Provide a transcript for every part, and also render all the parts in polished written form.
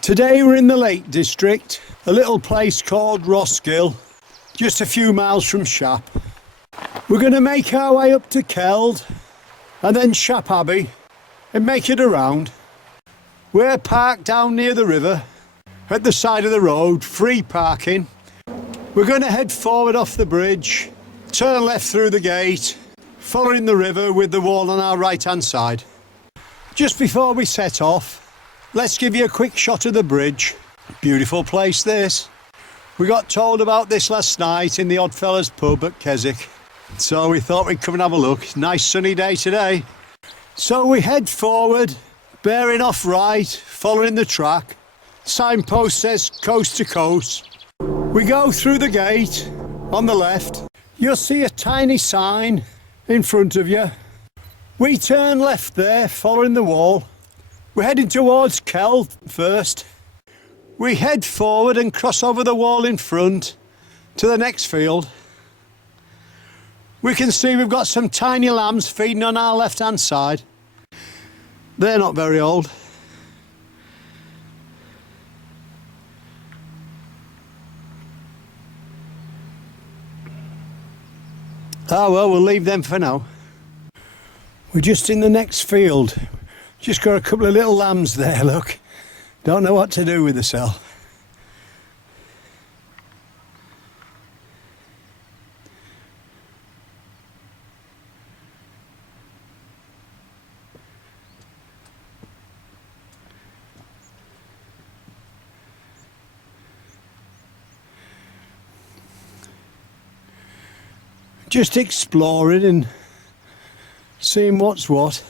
Today we're in the Lake District, a little place called Rosgill, just a few miles from Shap. We're going to make our way up to Keld and then Shap Abbey and make it around. We're parked down near the river at the side of the road, free parking. We're going to head forward off the bridge, turn left through the gate, following the river with the wall on our right hand side. Just before we set off, let's give you a quick shot of the bridge. Beautiful place this. We got told about this last night in the Oddfellows pub at Keswick, so we thought we'd come and have a look. Nice sunny day today. So we head forward, bearing off right, following the track. Signpost says coast to coast. We go through the gate on the left. You'll see a tiny sign in front of you. We turn left there, following the wall. We're heading towards Keld first. We head forward and cross over the wall in front to the next field. We can see we've got some tiny lambs feeding on our left hand side. They're not very old. Ah well, we'll leave them for now. We're just in the next field. Just got a couple of little lambs there, look. Don't know what to do with herself. Just exploring and seeing what's what.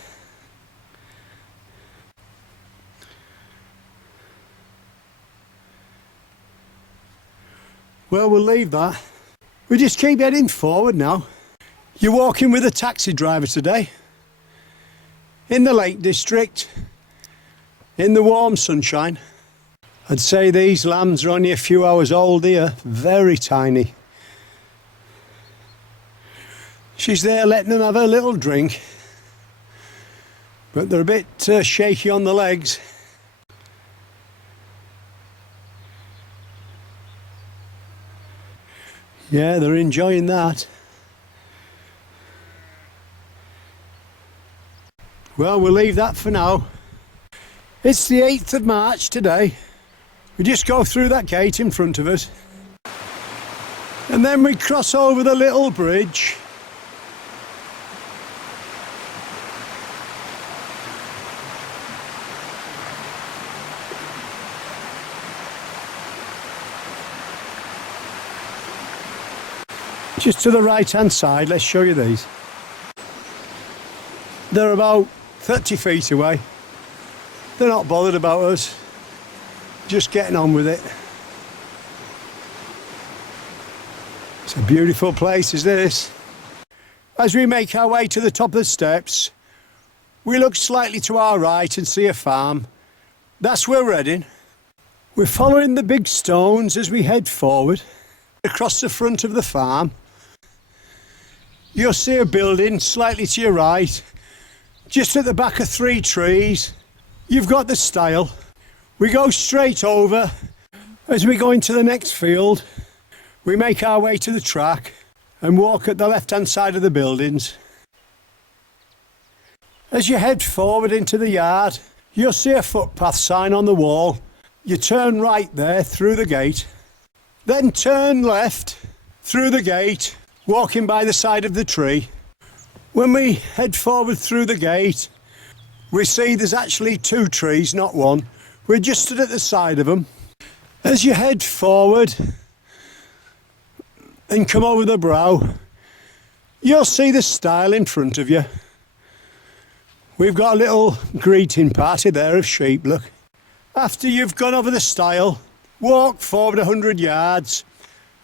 Well, we'll leave that. We just keep heading forward now. You're walking with a taxi driver today. In the Lake District. In the warm sunshine. I'd say these lambs are only a few hours old here. Very tiny. She's there letting them have a little drink. But they're a bit shaky on the legs. Yeah, they're enjoying that. Well, we'll leave that for now. It's the 8th of March today. We just go through that gate in front of us. And then we cross over the little bridge. Just to the right hand side, let's show you these. They're about 30 feet away. They're not bothered about us. Just getting on with it. It's a beautiful place, is this. As we make our way to the top of the steps, we look slightly to our right and see a farm. That's where we're heading. We're following the big stones as we head forward. Across the front of the farm, you'll see a building slightly to your right. Just at the back of 3 trees, you've got the stile. We go straight over. As we go into the next field, we make our way to the track and walk at the left-hand side of the buildings. As you head forward into the yard, you'll see a footpath sign on the wall. You turn right there through the gate, then turn left through the gate, walking by the side of the tree. When we head forward through the gate, we see there's actually 2 trees, not one. We're just stood at the side of them. As you head forward and come over the brow, you'll see the stile in front of you. We've got a little greeting party there of sheep, look. After you've gone over the stile, walk forward 100 yards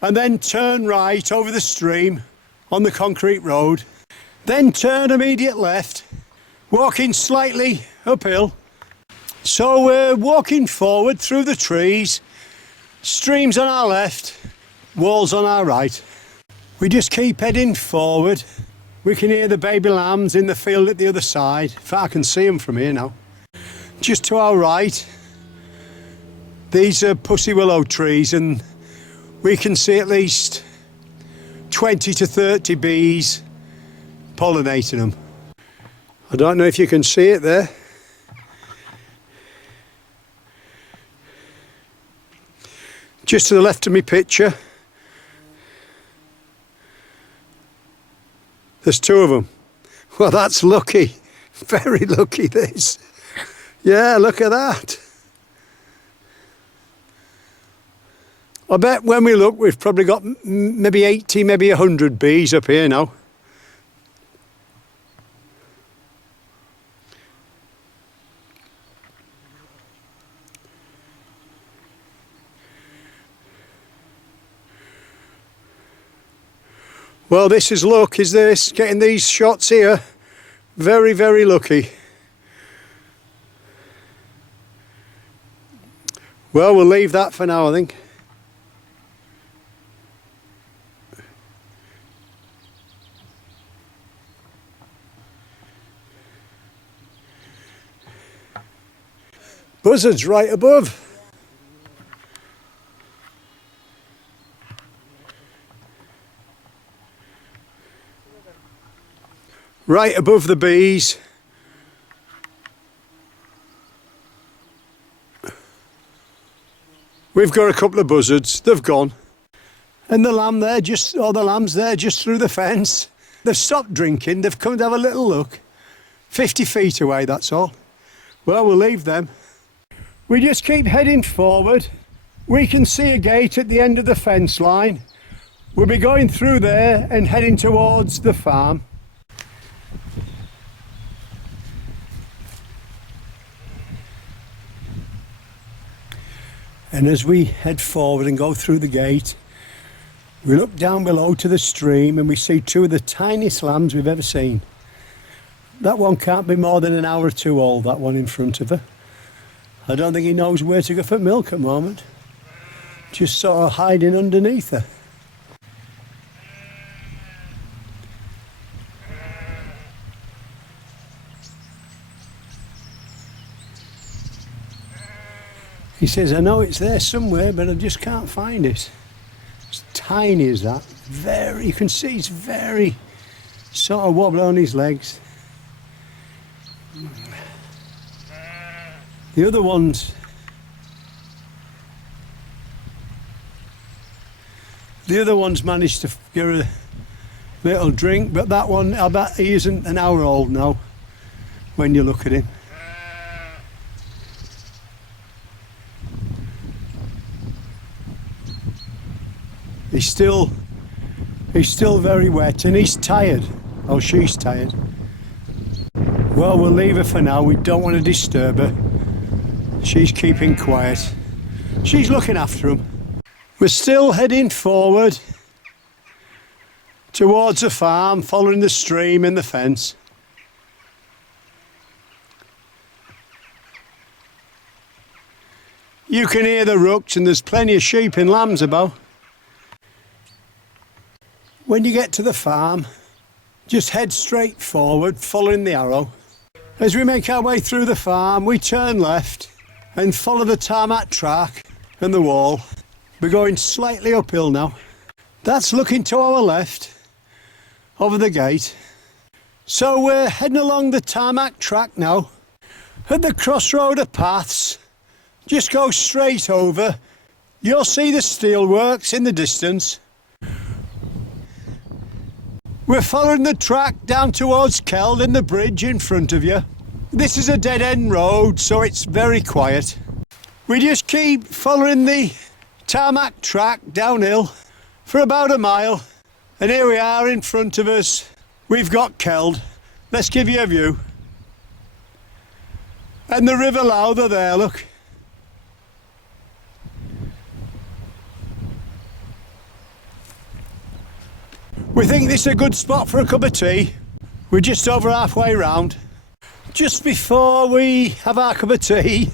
and then turn right over the stream on the concrete road. Then turn immediate left, walking slightly uphill. So we're walking forward through the trees, streams on our left, walls on our right. We just keep heading forward. We can hear the baby lambs in the field at the other side. In fact, I can see them from here now. Just to our right, These are pussy willow trees, and we can see at least 20 to 30 bees pollinating them. I don't know if you can see it there. Just to the left of me picture, there's two of them. Well, that's lucky. Very lucky, this. Yeah, look at that. I bet when we look, we've probably got maybe 80, maybe 100 bees up here now. Well, this is luck, is this? Getting these shots here. Very, very lucky. Well, we'll leave that for now, I think. Buzzards right above. Right above the bees. We've got a couple of buzzards, they've gone. And the lamb there, the lamb's there just through the fence. They've stopped drinking, they've come to have a little look. 50 feet away, that's all. Well, we'll leave them. We just keep heading forward. We can see a gate at the end of the fence line. We'll be going through there and heading towards the farm. And as we head forward and go through the gate, we look down below to the stream and we see two of the tiniest lambs we've ever seen. That one can't be more than an hour or two old, that one in front of her. I don't think he knows where to go for milk at the moment. Just sort of hiding underneath her. He says, I know it's there somewhere, but I just can't find it. It's tiny as that. Very, you can see he's very sort of wobbly on his legs. The other ones, managed to give her a little drink, but that one, I bet he isn't an hour old now when you look at him. He's still very wet and he's tired. Oh, she's tired. Well, we'll leave her for now. We don't want to disturb her. She's keeping quiet. She's looking after him. We're still heading forward towards the farm, following the stream and the fence. You can hear the rooks and there's plenty of sheep and lambs about. When you get to the farm, just head straight forward, following the arrow. As we make our way through the farm, we turn left and follow the tarmac track and the wall. We're going slightly uphill now. That's looking to our left, over the gate. So we're heading along the tarmac track now. At the crossroad of paths, just go straight over. You'll see the steelworks in the distance. We're following the track down towards Keld and the bridge in front of you. This is a dead-end road, so it's very quiet. We just keep following the tarmac track downhill for about a mile. And here we are in front of us. We've got Keld. Let's give you a view. And the River Lowther there, look. We think this is a good spot for a cup of tea. We're just over halfway round. Just before we have our cup of tea,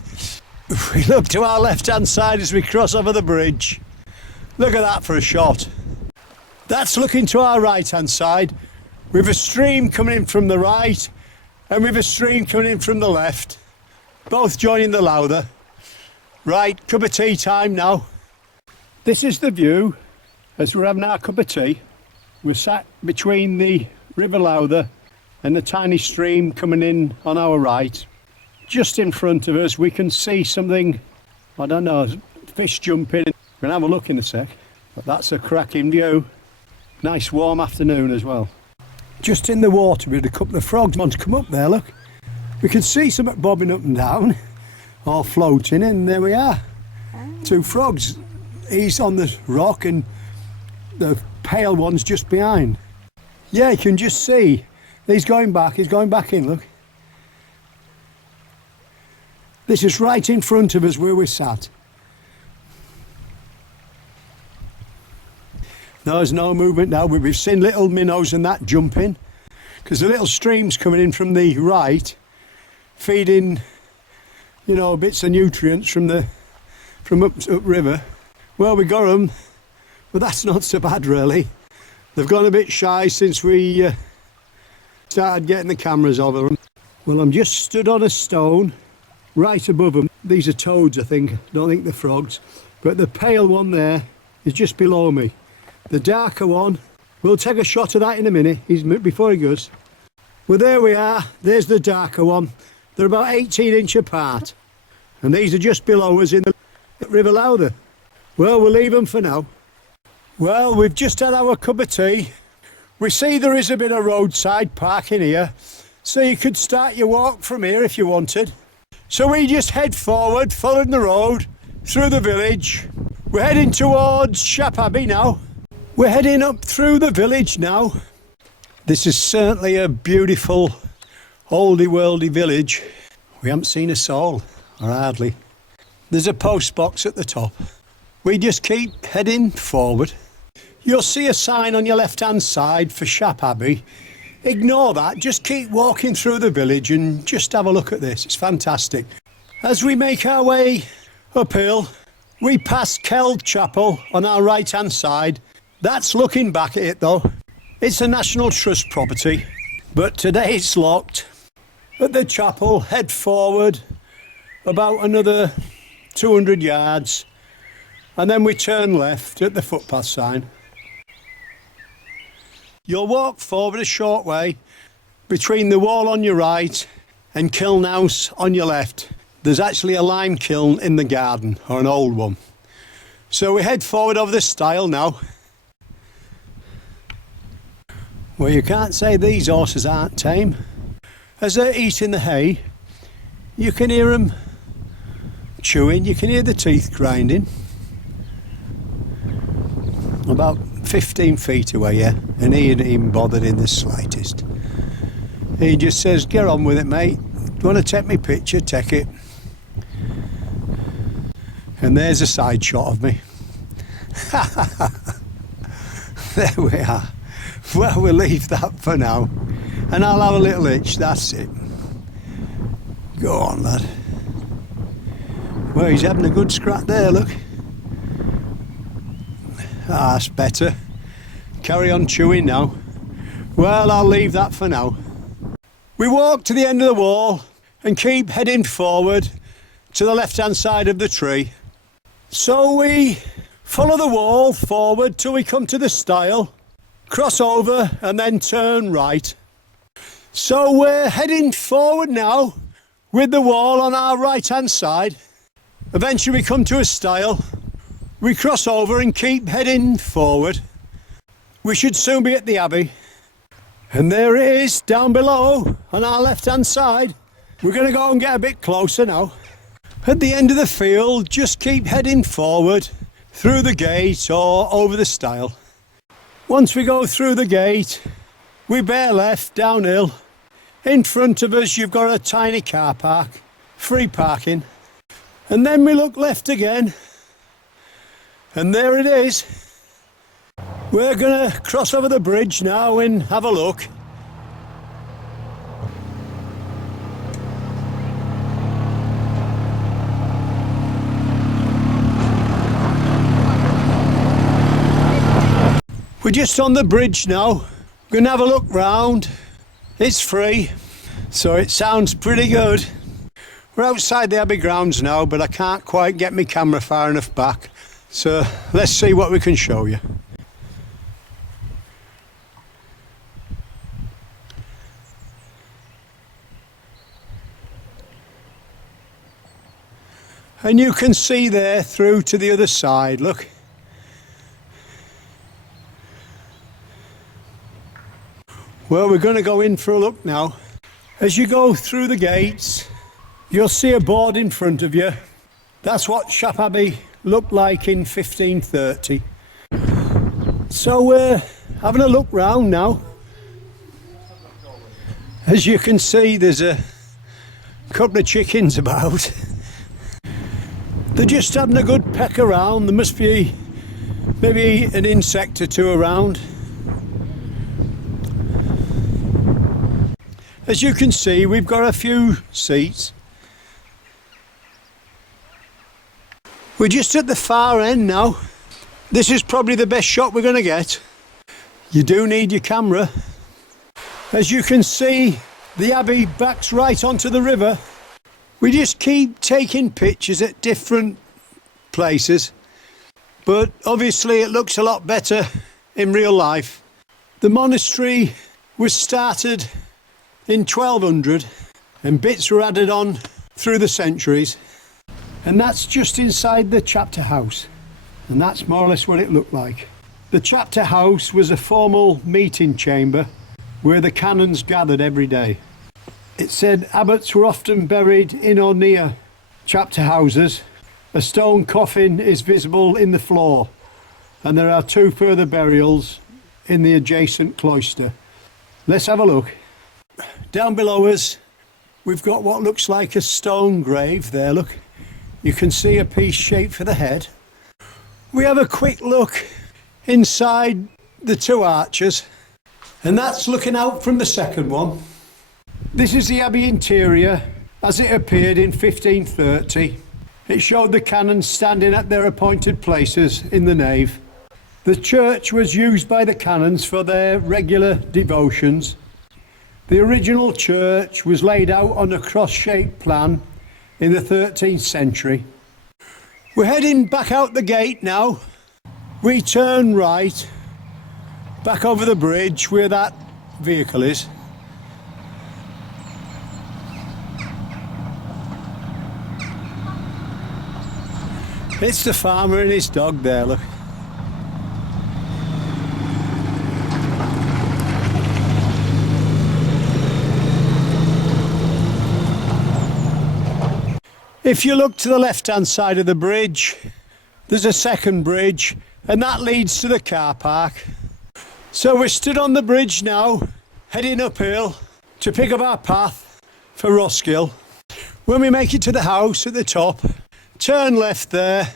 we look to our left-hand side as we cross over the bridge. Look at that for a shot. That's looking to our right-hand side. We've a stream coming in from the right and we've a stream coming in from the left, both joining the Lowther. Right, cup of tea time now. This is the view as we're having our cup of tea. We're sat between the River Lowther and the tiny stream coming in on our right. Just in front of us we can see something, I don't know, fish jumping. We're going to have a look in a sec, but that's a cracking view. Nice warm afternoon as well. Just in the water with a couple of frogs want to come up there, look. We can see something bobbing up and down, all floating, and there we are. Two frogs. He's on the rock and the pale one's just behind. Yeah, you can just see. He's going back in, look. This is right in front of us where we're sat. There's no movement now, but we've seen little minnows and that jumping, because the little stream's coming in from the right, feeding, you know, bits of nutrients from upriver. Well, we got them, but that's not so bad really. They've gone a bit shy since we started getting the cameras over them. Well, I'm just stood on a stone right above them. These are toads, I think. I don't think they're frogs, but the pale one there is just below me. The darker one, we'll take a shot of that in a minute, before he goes. Well, there we are, there's the darker one. They're about 18 inch apart, and these are just below us in the River Lowther. Well, we'll leave them for now. Well, we've just had our cup of tea. We see there is a bit of roadside parking here, so you could start your walk from here if you wanted. So we just head forward, following the road, through the village. We're heading towards Shap Abbey now. We're heading up through the village now. This is certainly a beautiful, oldie-worldy village. We haven't seen a soul, or hardly. There's a post box at the top. We just keep heading forward. You'll see a sign on your left-hand side for Shap Abbey. Ignore that, just keep walking through the village and just have a look at this. It's fantastic. As we make our way uphill, we pass Keld Chapel on our right-hand side. That's looking back at it though. It's a National Trust property, but today it's locked. At the chapel, head forward about another 200 yards, and then we turn left at the footpath sign. You'll walk forward a short way between the wall on your right and Kiln House on your left. There's actually a lime kiln in the garden, or an old one. So we head forward over the stile now. Well, you can't say these horses aren't tame. As they're eating the hay, you can hear them chewing, you can hear the teeth grinding. About 15 feet away, yeah, and he ain't even bothered in the slightest. He just says, get on with it, mate. Do you want to take me picture? Take it. And there's a side shot of me. There we are. Well, we'll leave that for now, and I'll have a little itch, that's it. Go on, lad. Well, he's having a good scrap there, look. Ah, that's better. Carry on chewing now. Well, I'll leave that for now. We walk to the end of the wall and keep heading forward to the left-hand side of the tree. So we follow the wall forward till we come to the stile. Cross over and then turn right. So we're heading forward now with the wall on our right hand side. Eventually we come to a stile. We cross over and keep heading forward. We should soon be at the Abbey. And there it is down below on our left hand side. We're going to go and get a bit closer now. At the end of the field, just keep heading forward through the gate or over the stile. Once we go through the gate, we bear left downhill. In front of us you've got a tiny car park, free parking. And then we look left again, and there it is. We're going to cross over the bridge now and have a look. We're just on the bridge now. We're going to have a look round. It's free, so it sounds pretty good. We're outside the Abbey grounds now, but I can't quite get my camera far enough back. So let's see what we can show you. And you can see there through to the other side, look. Well, we're going to go in for a look now. As you go through the gates, you'll see a board in front of you. That's what Shap Abbey looked like in 1530. So we're having a look round now. As you can see, there's a couple of chickens about. They're just having a good peck around. There must be maybe an insect or two around. As you can see, we've got a few seats. We're just at the far end now. This is probably the best shot we're going to get. You do need your camera. As you can see, the Abbey backs right onto the river. We just keep taking pictures at different places, but obviously it looks a lot better in real life. The monastery was started in 1200 and bits were added on through the centuries, and that's just inside the chapter house, and that's more or less what it looked like. The chapter house was a formal meeting chamber where the canons gathered every day. It said abbots were often buried in or near chapter houses. A stone coffin is visible in the floor, and there are 2 further burials in the adjacent cloister. Let's have a look. Down below us, we've got what looks like a stone grave there, look. You can see a piece shaped for the head. We have a quick look inside the 2 arches, and that's looking out from the second one. This is the Abbey interior as it appeared in 1530. It showed the canons standing at their appointed places in the nave. The church was used by the canons for their regular devotions. The original church was laid out on a cross-shaped plan in the 13th century. We're heading back out the gate now. We turn right, back over the bridge where that vehicle is. It's the farmer and his dog there, look. If you look to the left-hand side of the bridge, there's a second bridge, and that leads to the car park. So we're stood on the bridge now, heading uphill to pick up our path for Rosgill. When we make it to the house at the top, turn left there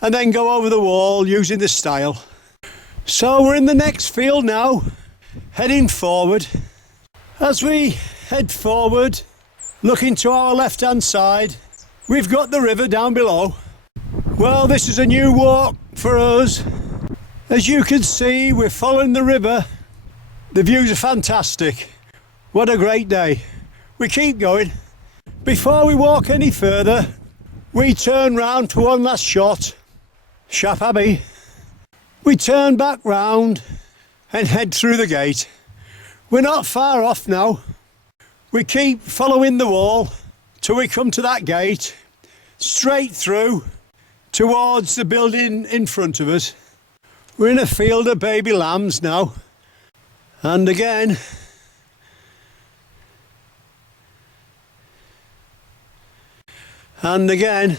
and then go over the wall using the stile. So we're in the next field now, heading forward. As we head forward, looking to our left hand side, we've got the river down below. Well, this is a new walk for us. As you can see, we're following the river. The views are fantastic. What a great day. We keep going. Before we walk any further, we turn round for one last shot. Shap Abbey. We turn back round and head through the gate. We're not far off now. We keep following the wall till we come to that gate, straight through towards the building in front of us. We're in a field of baby lambs now. And again, and again.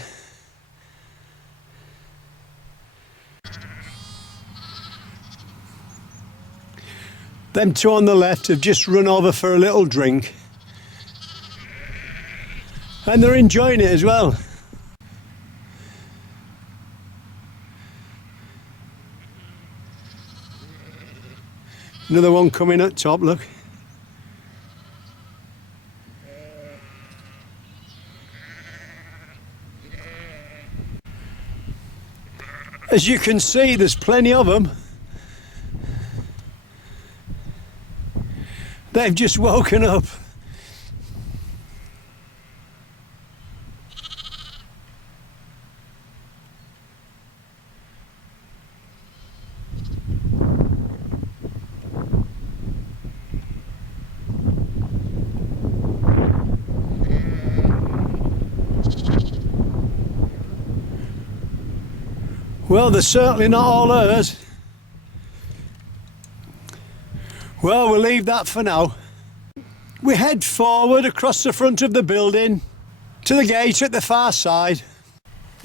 Them 2 on the left have just run over for a little drink. And they're enjoying it as well. Another one coming up top, look. As you can see, there's plenty of them. They've just woken up. Well, they're certainly not all hers. Well, we'll leave that for now. We head forward across the front of the building to the gate at the far side.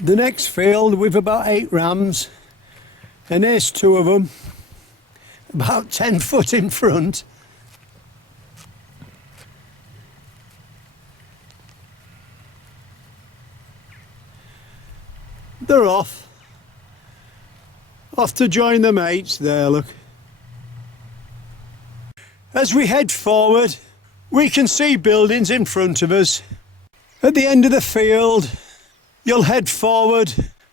The next field we've about 8 rams, and here's 2 of them, about 10 foot in front. They're off to join the mates there, look. As we head forward, we can see buildings in front of us. At the end of the field, you'll head forward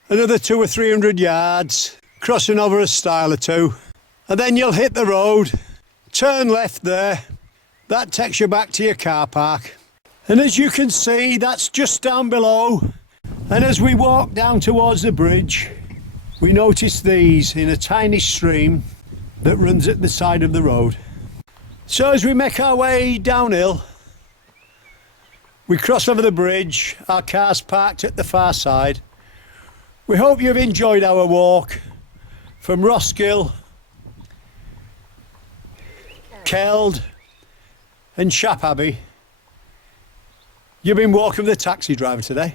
another 200 or 300 yards, crossing over a stile or two, and then you'll hit the road, turn left there. That takes you back to your car park. And as you can see, that's just down below. And as we walk down towards the bridge, we notice these in a tiny stream that runs at the side of the road. So as we make our way downhill, we cross over the bridge, our car's parked at the far side. We hope you've enjoyed our walk from Rosgill, Keld and Shap Abbey. You've been walking with the taxi driver today.